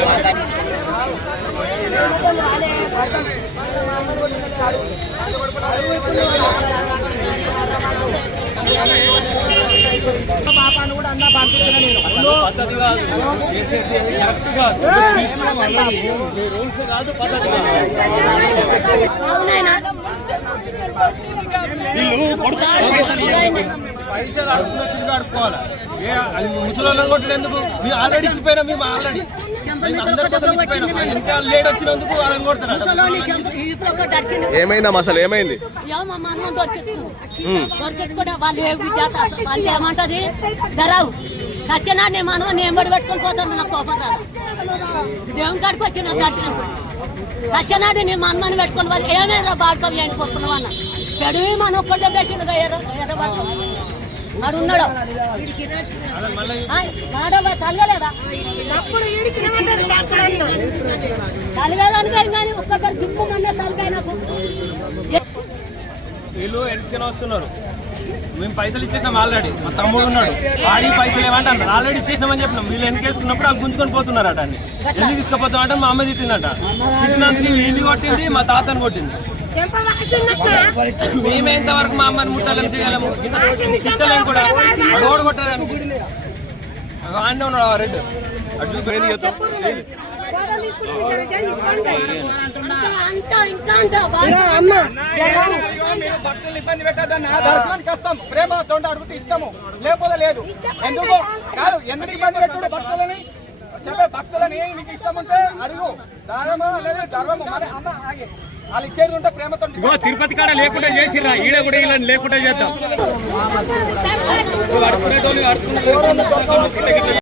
పద్ధతి కాదు చేసేది కరెక్ట్ కాదు మీ పైసలు అడుగుతున్న తిరిగి అడుక్కోవాలి ఏ అది ముసలి కొట్టడం ఎందుకు మీరు ఆల్రెడీ ఇచ్చిపోయినా మేము ఆల్రెడీ. ఏమైందమ్మా అసలు? ఏమైంది? ఏమంటది? ధరావు సత్యనా నేను మనం నేను బడి పెట్టుకొని పోతాను నాకు కోపం రాదు. దేవుని కాడికి వచ్చిన దర్శనం. సత్యనాడు నేను మనమని పెట్టుకొని వాళ్ళు ఏమైనా బాడుకో ఏంటి కొట్టుకున్నావు అన్న? పెడువి మన ఒక్కటే పెట్టినగా ఎర్ర ఎర్ర బాడుకో వాడు ఉన్నాడు వాడవా తలగలేదా కానీ ఒక్కటి దిక్కుమన్నా తలకాయ నాకు వీళ్ళు వెనక్కి వస్తున్నారు. మేము పైసలు ఇచ్చేసినాం ఆల్రెడీ. మా తమ్ముడు ఉన్నాడు. వాడి పైసలు ఏమంటే అన్నారు ఆల్రెడీ ఇచ్చేసినామని చెప్పినాం. వీళ్ళు వెనకేసుకున్నప్పుడు అది గుంజుకొని పోతున్నారట అన్ని. ఎందుకు తీసుకుపోతాం అంటే మా అమ్మ తిట్టిందట. తిట్టినందుకు వీళ్ళు కొట్టింది మా తాతని కొట్టింది. మేమే ఇంతవరకు మా అమ్మని ముట్టాలని చేయలేము. తిట్టలేము కూడా. రోడ్ కొట్టారని ఆడే ఉన్నాడు రెడ్ అటు ఇంకా మీరు భక్తులు ఇబ్బంది పెట్టద్దన్న దర్శనానికి వస్తాం ప్రేమతో అడుగుతూ ఇస్తాము లేకపోతే లేదు ఎందుకు కాదు ఎందుకు ఇబ్బంది పెట్టుడు భక్తులని చెప్పే భక్తులని నీకు ఇష్టం ఉంటే అడుగు ధర్మం అనేది ధర్మము మరి అమ్మ ఆగే. వాళ్ళు ఇచ్చేది ఉంటే ప్రేమతో తిరుపతి కాడ లేకుండా చేసిరా ఈడ కూడా ఇలా లేకుండా చేద్దాం.